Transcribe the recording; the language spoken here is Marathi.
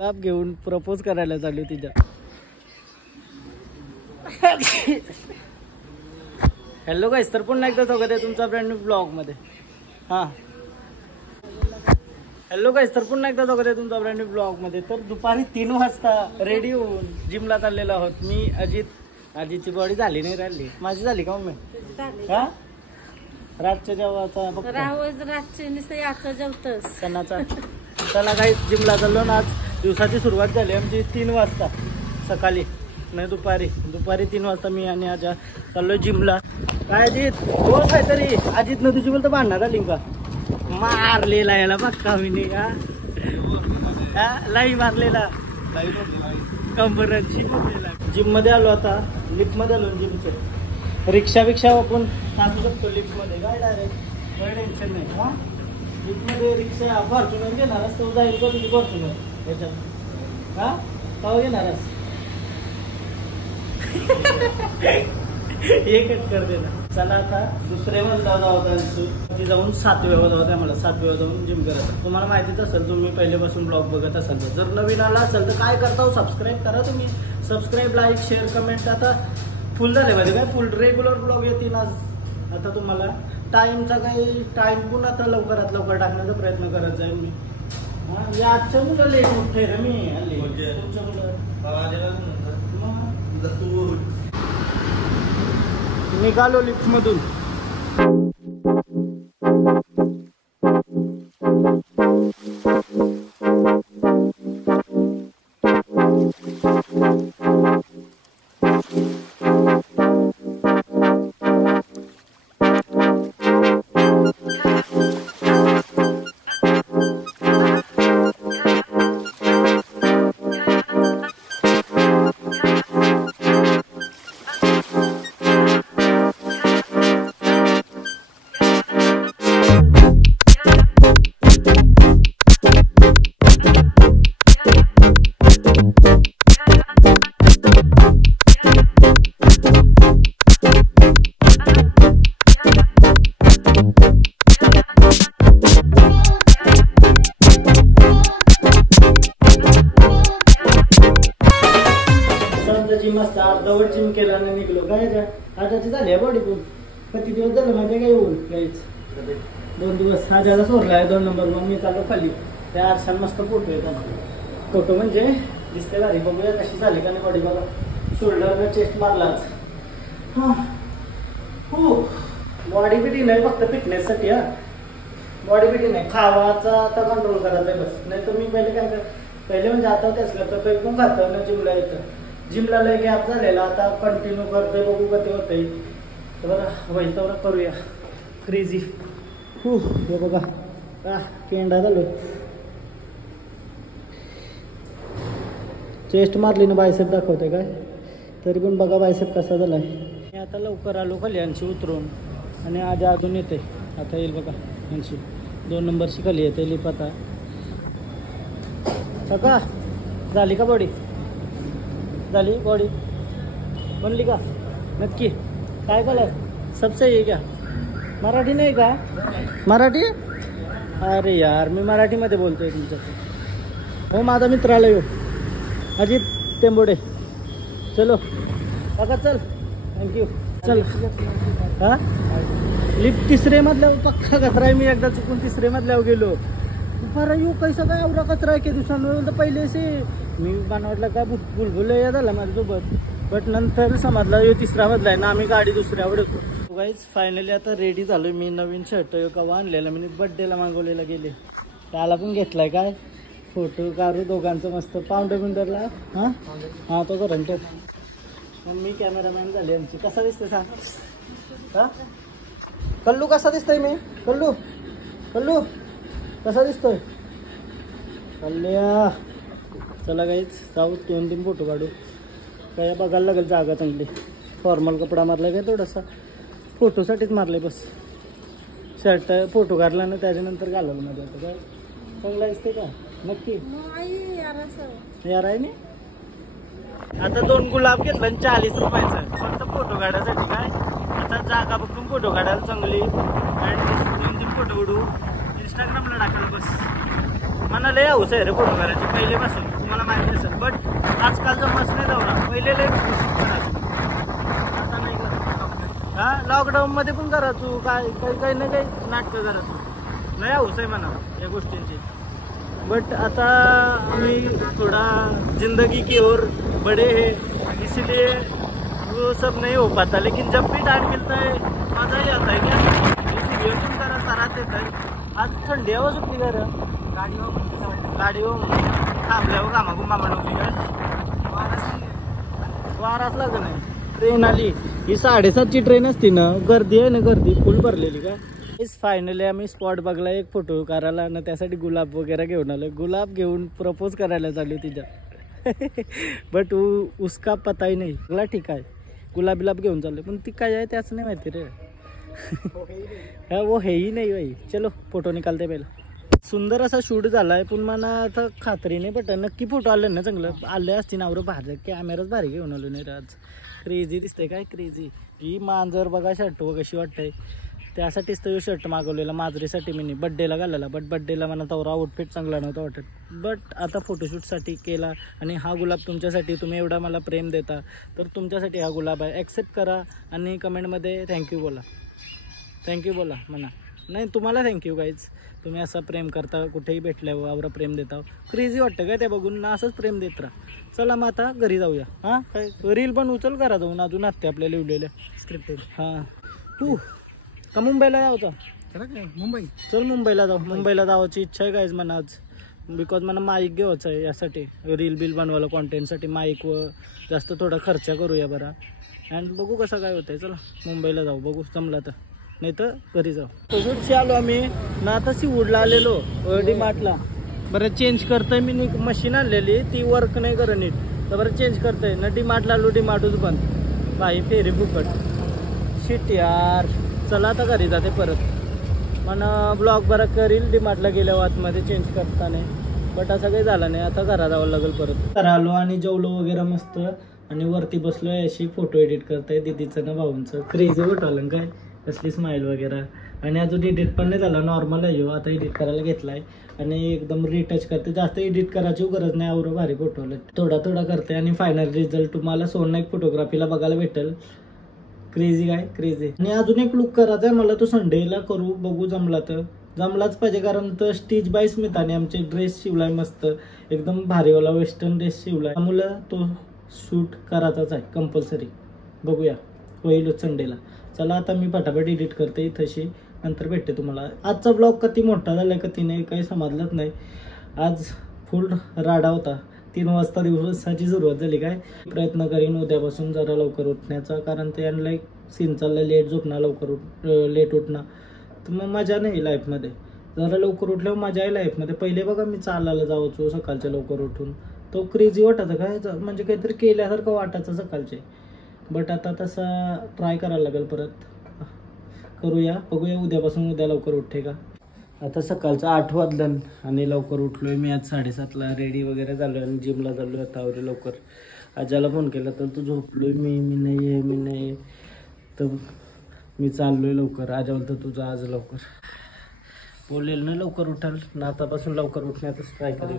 लाभ घेऊन प्रपोज करायला चालू तिच्या. हॅलो गाईस, तर पुन्हा एकदा स्वागत आहे तुमचा ब्रँड न्यू ब्लॉग मध्ये. हां हॅलो गाईस, तर पुन्हा एकदा स्वागत आहे तुमचा ब्रँड न्यू ब्लॉग मध्ये. तर दुपारी 3 वाजता रेडी होऊन जिमला चाललेलो आहोत. मी अजितची बॉडी झाली नाही राहिली. माझी झाली का मम्मी? हा रातच्या जेवाचा सणाचा चला गाईस जिमला चाललो ना. आज दिवसाची सुरुवात झाली आमची 3 वाजता सकाळी, नाही दुपारी 3 वाजता मी आणि आजा चाललोय जिमला. काय अजित बोल काहीतरी. अजित न तुझी बोलतो भांडणार आली का? मारलेला याला बघा मी लाई मारलेला कंबरची. जिम मध्ये आलो आता, लिफ्ट मध्ये आलो. जिमचे रिक्षा आपण टाकू शकतो लिफ्ट मध्ये. काय डायरेक्ट काही टेन्शन नाही. हा लिफ्ट मध्ये रिक्षा फॉर्च्युनर घेणारच तो जाईल का तुझी फॉर्च्युनर याच्यात? हा का घेणारच एकच कर देना. चला आता दुसरे मजला जाऊ जाऊन 7व्या जाऊ द्या. मला 7व्या जाऊन जिम करायचं. तुम्हाला माहितीच असेल, तुम्ही पहिल्यापासून ब्लॉग बघत असाल तर. जर नवीन आला असेल तर काय करता, सबस्क्राईब करा तुम्ही. Subscribe, like, share, comment. आता फुल झाले पाहिजे काय, फुल रेग्युलर ब्लॉग येतील आज. आता तुम्हाला टाइमचा काही टाइम पण आता लवकरात लवकर टाकण्याचा प्रयत्न करत जाईल मी. हा आजच्या मुलं लेट उठते रे मी. हल्ली तुमच्या मुलं निघालो लिफ्ट मधून. मस्त अर्धवट जिम केला आणि निघलो. काय आताची झाली बॉडी पण किती दिवस झालं माहिती काय येऊन काहीच 2 दिवस. आजाला सोडला आहे 2 नंबर. मग मी चाललो खाली. त्या आरशान मस्त फोटो येतात. फोटो म्हणजे दिसते गाडी. बघूया कशी झाली का नाही बॉडी. बघा शोल्डरला चेस्ट मारलाच. हो बॉडी बिटी नाही, फक्त फिटनेससाठी. हा बॉडी बिटी नाही, खावाचा आता कंट्रोल करायचा आहे बस. नाही तर मी पहिले म्हणजे आता त्याच करतो, काही पण खातं ना. जिमला येतं. जिमला लय गॅप झालेला, आता कंटिन्यू करतोय. बघू कधी होतंय तर होईल तर करूया. क्रेझी हे बघा केंडा झालो. चेस्ट मारली ना, बायसेप दाखवते काय तरी पण बघा बायसेप कसा झालाय. मी आता लवकर आलो खाली यांची उतरून आणि आज अजून येते. आता येईल बघा यांची 2 नंबरची खाली येते लिप. आता सका झाली का बॉडी? झाली बॉडी बनली का नक्की? काय कलर सबसे ये क्या? मराठी नाही का? मराठी? अरे यार मी मराठीमध्ये बोलतोय तुमच्याकडे. हो माझा मित्र आला येऊ अजित टेंबोडे. चलो बघा चल. थँक्यू. चल. हा लिफ्ट 3रे मधल्यावर पक्का कचरा आहे. मी एकदा चुकून 3रे मधल्यावर गेलो. बरं येऊ कैसा काय एवढा कचरा आहे की दिवसांवर. पहिले से मी बनवटला का बुलबुल या झाला माझ्यासोबत, बट नंतर समजला 3रा मधला आहे ना. आम्ही गाडी दुसऱ्यावर होतो. गाईज फायनली आता रेडी झालोय मी. नवीन शर्ट कवा आणलेला मी, बड्डेला मागवलेला गेले. त्याला पण घेतलाय. काय फोटो काढू दोघांचं मस्त पाऊंडर बिंडरला. हा तो करंट. मम्मी कॅमेरामॅन झाली आमची. कसा दिसतोय सांग? हा कल्लू कसा दिसतोय मी? कल्लू कसा दिसतोय? कल्ल्या चला गाईच जाऊ 2-3 फोटो काढू. काय बघायला लागेल जागा चांगली. फॉर्मल कपडा मारलाय काय थोडासा, फोटोसाठीच मारलाय बस. शर्ट फोटो काढला ना त्याच्यानंतर घालवलं मध्ये. आता काय चांगला दिसते का नक्की? यार आहे नाही. आता 2 गुलाब घेतला 40 रुपयाचं फक्त फोटो काढायसाठी. काय आता जागा बघून फोटो काढायला चांगली आणि 2-3 फोटो उडू इंस्टाग्रामला टाकायला बस. मला लय हौस आहे रे फोटो करायची पहिलेपासून. आजकालचं मस्त नाही दौरा, पहिले लय करायचो, आता नाही करत. हा लॉकडाऊन मध्ये पण करायचो, काय काही ना काही नाटकं करायचो, लय हौस आहे म्हणा या गोष्टींची. बट आता आम्ही थोड़ा जिंदगी की ओर बड़े हैं, इसलिए वो सब नहीं हो पाता, लेकिन जब भी टाइम मिलता है मजा ही आता है. क्या सीरियल पण करत येत आहे. आज थंडी हवा सुटली का रे, गाडीवर थांबल्यावर कामाकुंबा म्हणून वाराच लागत नाही. ट्रेन आली, ही 7:30ची ट्रेन असती ना, गर्दी आहे ना, गर्दी फुल भरलेली का. फायनली आम्ही स्पॉट बघला एक फोटो काढायला ना, त्यासाठी गुलाब वगैरे घेऊन आलो. गुलाब घेऊन प्रपोज करायला चालू तिच्या. बट उसका पता ही नाही. मला ठीक आहे, गुलाब बिलाब घेऊन चालले, पण ती काय आहे त्याच नाही माहिती रे. हा वो है ही नाही भाई. चलो फोटो निकालते पहिला. सुंदर असा शूट झालाय, पण मला आता खात्री नाही पटत नक्की फोटो आले ना चांगलं आले असते ना. भारी कॅमेराच भारी घेऊन आलो नाही आज. क्रेझी दिसतंय काय क्रेझी. ही मांजर बघा शर्ट कशी वाटतंय, त्यासाठीच तो शर्ट मागवलेला माजरीसाठी मी बड्डेला घालायला. बट बड्डेला मला तवरा आउटफिट चांगला नव्हता वाटत. बट आता फोटोशूटसाठी केला. आणि हा गुलाब तुमच्यासाठी, तुम्ही एवढा मला प्रेम देता तर तुमच्यासाठी हा गुलाब आहे. ॲक्सेप्ट करा आणि कमेंटमध्ये थँक्यू बोला. थँक्यू बोला म्हणा. नाही तुम्हाला थँक्यू गाईज, तुम्ही असं प्रेम करता, कुठेही भेटल्यावर आवरा प्रेम देता. क्रेझी वाटतं काय ते बघून ना, असंच प्रेम देत राहा. चला मग आता घरी जाऊया. हां काय रील पण उचल करा जाऊन, अजून आत्ते आपल्या लिवलेल्या स्क्रिप्टेड. हां तू का मुंबईला जायचं? मुंबई चल मुंबईला जाऊ. मुंबईला जायची इच्छा आहे गाईज मला आज, बिकॉज मला माईक घ्यायचं आहे यासाठी, रील बिल बनवायला कॉन्टेंटसाठी. माईक व जास्त थोडा खर्च करूया बरा. अँड बघू कसं काय होतंय. चला मुंबईला जाऊ, बघू जमला तर, नाही तर घरी जाऊ. फोटोशूटशी आलो आम्ही ना, आता सीवूडला आलेलो डीमार्टला. बरं चेंज करतोय मी, मशीन आणलेली ती वर्क नाही करत नीट, तर बरं चेंज करतोय ना. डीमार्टला आलो, डीमार्टच बंद. बाई फेरी फुकट. शिट यार. चला आता घरी जाते परत. मला ब्लॉग बरा करील डीमार्टला गेल्यावर आतमध्ये चेंज करताना. बट असं काही झालं नाही, आता घरा जावं लागेल परत. तर आलो आणि जेवलो वगैरे मस्त, आणि वरती बसलो अशी फोटो एडिट करताय दीदीचं ना भाऊंचं. क्रेझी फोटो आलं काय, कसली स्माईल वगैरे. आणि अजून एडिट पण नाही झाला, नॉर्मल आहे हो. आता एडिट करायला घेतलाय आणि एकदम रिटच करते. जास्त एडिट करायची गरज नाही, आवडं भारी फोटो आले. थोडा थोडा करते आणि फायनल रिझल्ट तुम्हाला सोननाईक फोटोग्राफीला बघायला भेटेल. क्रेझी काय क्रेझी. आणि अजून एक लुक करायचा आहे मला, तो संडेला करू, बघू जमला तर. जमलाच पाहिजे, कारण तर स्टिच बाय स्मिताने आमचे ड्रेस शिवलाय मस्त, एकदम भारीवाला वेस्टर्न ड्रेस शिवलाय. त्यामुळे तो शूट करायचाच आहे कंपल्सरी. बघूया होईलच संडेला. चला आता मी पटापट एडिट करते इथंशी, नंतर भेटते तुम्हाला. आजचा ब्लॉग किती मोठा झालाय किती नाही काही समजलंच नाही. आज फुल राडा होता. 3 वाजता दिवसाची सुरुवात झाली. काय प्रयत्न करीन उद्यापासून जरा लवकर उठण्याचा, कारण ते लाईक सीन चाललंय लेट झोपणं, लेट उठणं, तर मग मजा नाही लाईफमध्ये. जरा लवकर उठल्यावर मजा आहे लाईफमध्ये. पहिले बघा मी चालायला जायचो सकाळच्या लवकर उठून, तो क्रेझी वाटायचं काय, म्हणजे काहीतरी केल्यासारखं वाटायचं सकाळचे. बट आता तसा ट्राय करायला लागेल परत. करूया, बघूया उद्यापासून, उद्या लवकर उठते का. आता सकाळचं 8 वाजलं आणि लवकर उठलोय मी आज. 7:30ला रेडी वगैरे झालोय आणि जिमला चाललोय आता आवरे लवकर. आजाला फोन केला तर तू झोपलोय मी नाही तर मी चाललोय लवकर. आजा बोलतो तुझं आज लवकर बोललेलं नाही लवकर उठाल ना, आतापासून लवकर उठण्यातच ट्राय करेल.